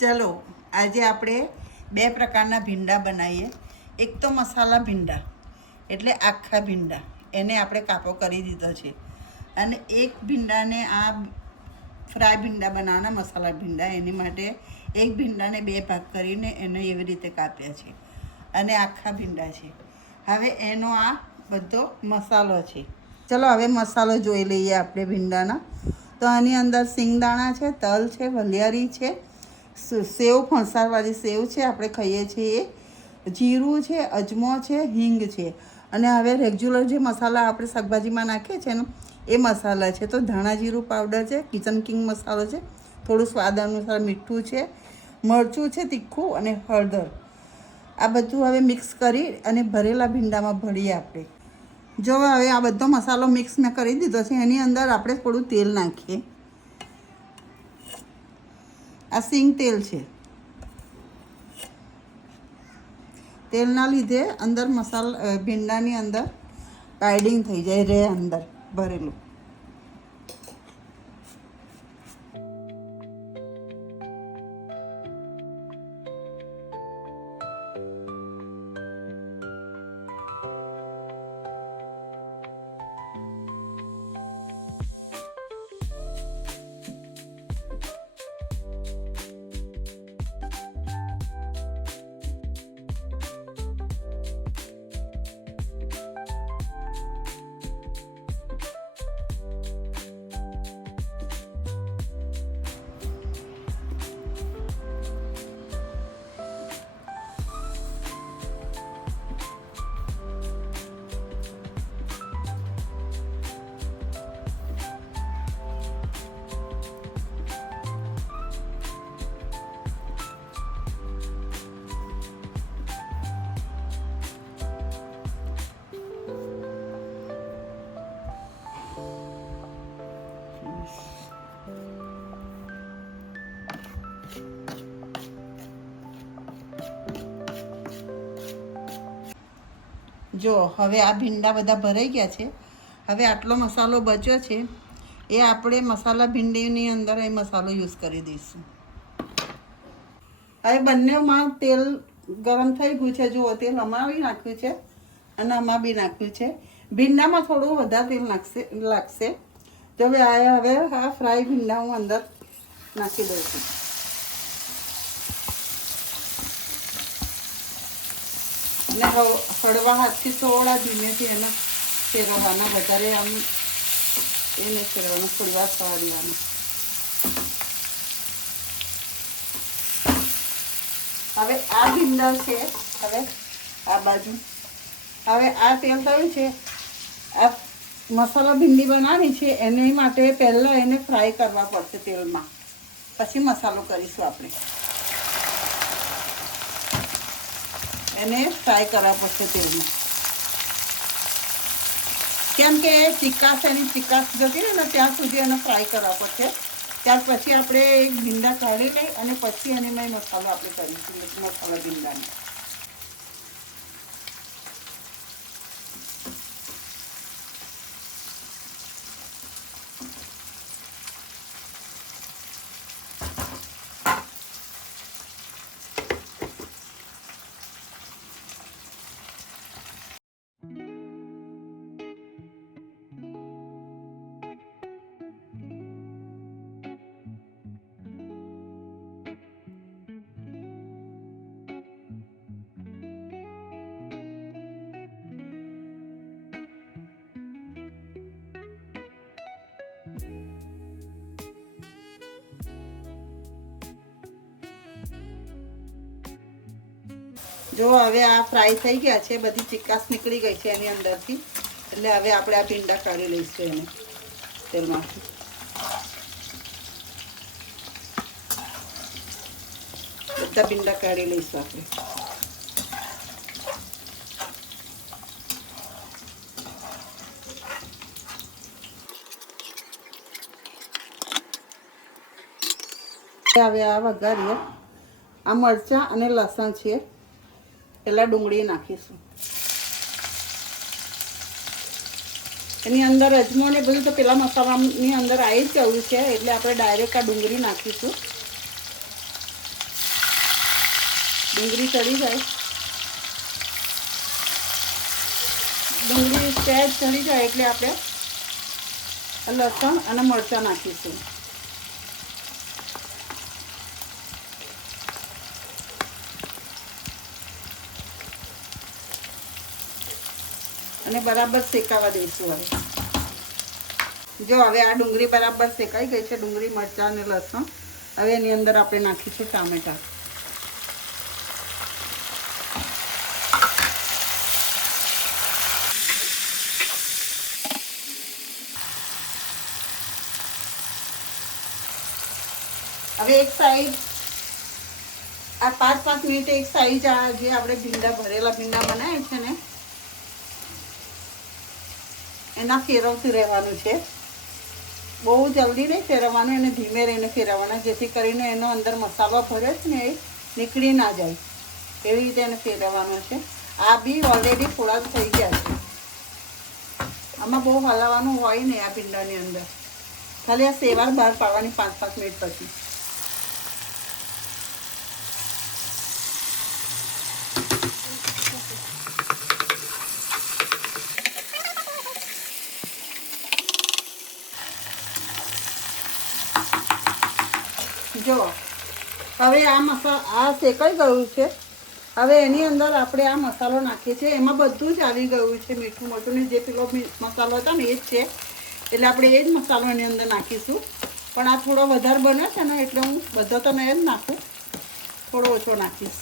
ચલો આજે આપણે બે પ્રકારના ભીંડા બનાવીએ. એક તો મસાલા ભીંડા એટલે આખા ભીંડા, એને આપણે કાપો કરી દીધો છે. અને એક ભીંડાને આ ફ્રાય ભીંડા બનાવવાના, મસાલા ભીંડા. એની માટે એક ભીંડાને બે ભાગ કરીને એને એવી રીતે કાપ્યા છે. અને આખા ભીંડા છે. હવે એનો આ બધો મસાલો છે. ચલો હવે મસાલો જોઈ લઈએ આપણે ભીંડાના. તો આની અંદર સિંગદાણા છે, તલ છે, વલિયારી છે, સેવ, ફણસારવાળી સેવ છે, આપણે ખાઈએ છીએ એ, જીરું છે, અજમો છે, હિંગ છે. અને હવે રેગ્યુલર જે મસાલા આપણે શાકભાજીમાં નાખીએ છીએ ને એ મસાલા છે. તો ધાણા જીરું પાવડર છે, કિચન કિંગ મસાલો છે, થોડું સ્વાદ અનુસાર મીઠું છે, મરચું છે તીખું, અને હળદર. આ બધું હવે મિક્સ કરી અને ભરેલા ભીંડામાં ભરીએ આપણે. જો હવે આ બધો મસાલો મિક્સ મેં કરી દીધો છે. એની અંદર આપણે થોડું તેલ નાખીએ. આ સિંગ તેલ છે. તેલના લીધે અંદર મસાલા ભીંડાની અંદર બાઇડિંગ થઈ જાય, રહે અંદર ભરેલું. જો હવે આ ભીંડા બધા ભરાઈ ગયા છે. હવે આટલો મસાલો બચ્યો છે એ આપણે મસાલા ભીંડીની અંદર એ મસાલો યુઝ કરી દઈશું. હવે બંનેમાં તેલ ગરમ થઈ ગયું છે. જુઓ, તેલ આમાં બી નાખ્યું છે અને આમાં બી નાખ્યું છે. ભીંડામાં થોડું વધારે તેલ લાગશે. તો હવે આ ફ્રાય ભીંડા હું અંદર નાખી દઉં છું. અને હળવા હાથથી થોડા ધીમેથી એને ફેરવવાના, વધારે આમ એને ફેરવવાનું, થોડી વાર થવા દેવાનું. હવે આ ભીંડા છે, હવે આ બાજુ હવે આ તેલ થયું છે. આ મસાલા ભીંડી બનાવવાની છે, એની માટે પહેલાં એને ફ્રાય કરવા પડશે તેલમાં, પછી મસાલો કરીશું આપણે. એને ફ્રાય કરવા પડશે તેલમાં, કેમ કે એની ચીકાશ જતી રહે ને ત્યાં સુધી એને ફ્રાય કરવા પડશે. ત્યાર પછી આપણે એક ભીંડા કાઢી લઈ અને પછી એને મસાલો આપણે કરીશું, મસાલા ભીંડાને. જો હવે આ ફ્રાય થઈ ગયા છે, બધી ચીકાશ નીકળી ગઈ છે એની અંદરથી. એટલે હવે આપણે આ ભીંડા કાઢી લઈશું એને તેલમાંથી. બધા ભીંડા કાઢી લઈશું આપણે. હવે આ વઘારીએ. આ મરચાં અને લસણ છે. પહેલાં ડુંગળી નાખીશું. એની અંદર અજમો ને બધું તો પેલા મસાલાની અંદર આવી જ ગયું છે, એટલે આપણે ડાયરેક્ટ આ ડુંગળી નાખીશું. ડુંગળી ચડી જાય, ડુંગળી સહેજ ચડી જાય એટલે આપણે લસણ અને મરચાં નાખીશું. અને બરાબર શેકાવા દઈશું. હવે આ ડુંગળી બરાબર શેકાઈ ગઈ છે, ડુંગળી, મરચાં અને લસણ. હવે એની અંદર આપણે નાખીશું ટામેટાં. હવે એક સાઈડ આ 5-5 મિનિટ એક સાઈડ આ જે આપણે ભીંડા, ભરેલા ભીંડા બનાવ્યા છે ને એના ફેરવતું રહેવાનું છે. બહુ જલ્દી નહીં ફેરવવાનું, એને ધીમે રહીને ફેરવવાના, જેથી કરીને એનો અંદર મસાલો ભર્યો છે ને એ નીકળી ના જાય. એવી રીતે એને ફેરવવાનો છે. આ બી ઓલરેડી થોડા થઈ ગયા છે. આમાં બહુ હલાવવાનું હોય નહીં આ ભીંડાની અંદર, ખાલી આ સેવાર બહાર પાડવાની 5-5 મિનિટ પછી. જો હવે આ શેકાઈ ગયું છે. હવે એની અંદર આપણે આ મસાલો નાખીએ છીએ. એમાં બધું જ આવી ગયું છે, મીઠું મોટું ને જે પેલો મસાલો હતો ને એ જ છે. એટલે આપણે એ જ મસાલો એની અંદર નાખીશું. પણ આ થોડો વધારે બને છે ને એટલે હું બધો તો નહીં જ નાખું, થોડો ઓછો નાખીશ.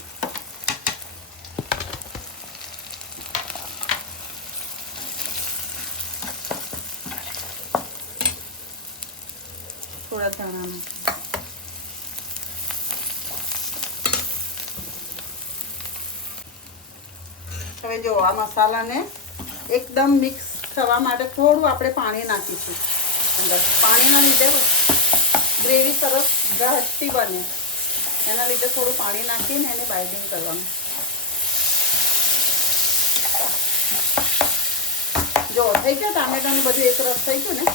થોડા ધાણા નાખીશ. હવે જો આ મસાલાને એકદમ મિક્સ થવા માટે થોડું આપણે પાણી નાખીશું અંદર. પાણીના લીધે ગ્રેવી સરસ ઘાટી બને, એના લીધે થોડું પાણી નાખીને એને બાઇન્ડિંગ કરવાનું. જો થઈ ગયું ટામેટાનું બધું એક રસ થઈ ગયું ને.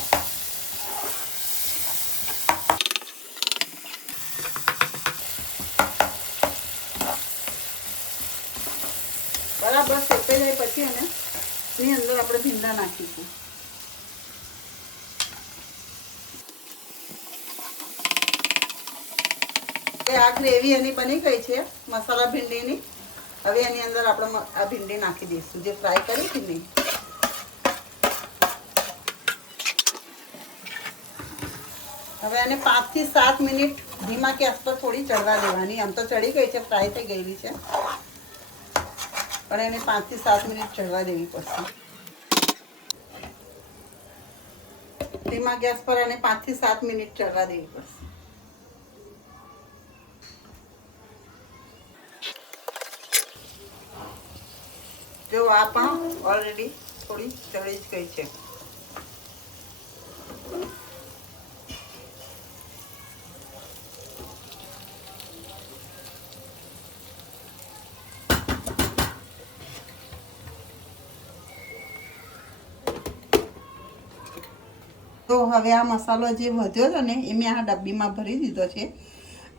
બરાબર શેકાઈ જાય પછી એની અંદર આપણે ભીંડા નાખીશું. આ ગ્રેવી એની બની ગઈ છે મસાલા ભીંડીની. હવે એની અંદર આપણે આ ભીંડી નાખી દઈશું જે ફ્રાય કરી હતી ને. હવે એને 5 થી 7 મિનિટ ધીમા ગેસ પર થોડી ચડવા દેવાની. આમ તો ચડી ગઈ છે, ફ્રાય થઈ ગયેલી છે, પણ એને 5 થી 7 મિનિટ ચડવા દેવી પડશે. ધીમા ગેસ પર એને 5 થી 7 મિનિટ ચડવા દેવી પડશે. જો આ પણ ઓલરેડી થોડી ચડી જ ગઈ છે. તો હવે આ મસાલો જે વધ્યો હતો ને એ મેં આ ડબ્બીમાં ભરી દીધો છે.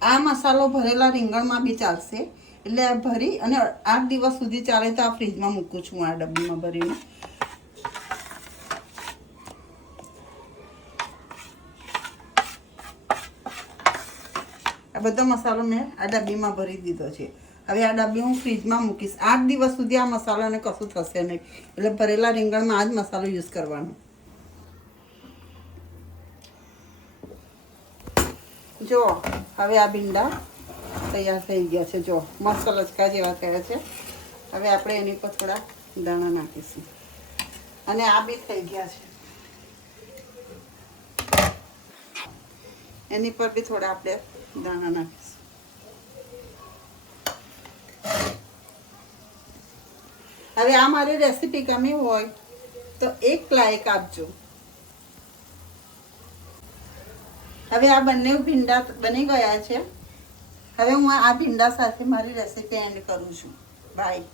આ મસાલો ભરેલા રીંગણમાં બી ચાલશે, એટલે આ ભરી અને 8 દિવસ સુધી ચાલે તો આ ફ્રીજમાં મૂકું છું આ ડબ્બીમાં ભરીને. આ બધો મસાલો મેં આ ડબ્બીમાં ભરી દીધો છે. હવે આ ડબ્બી હું ફ્રીજમાં મૂકીશ. 8 દિવસ સુધી આ મસાલાને કશું થશે નહીં, એટલે ભરેલા રીંગણમાં આ જ મસાલો યુઝ કરવાનો. જો હવે આ ભીંડા તૈયાર થઈ ગયા છે. જો મસ્ત લચકા જેવા થયા છે. હવે આપણે એની પર થોડા દાણા નાખીશું અને આ બી થઈ ગયા છે. એની પર બી થોડા આપણે દાણા નાખીશું. હવે આ મારી રેસીપી ગમી હોય તો એક લાઈક આપજો. હવે આ બંને ભીંડા બની ગયા છે. હવે હું આ ભીંડા સાથે મારી રેસીપી એન્ડ કરું છું. બાય.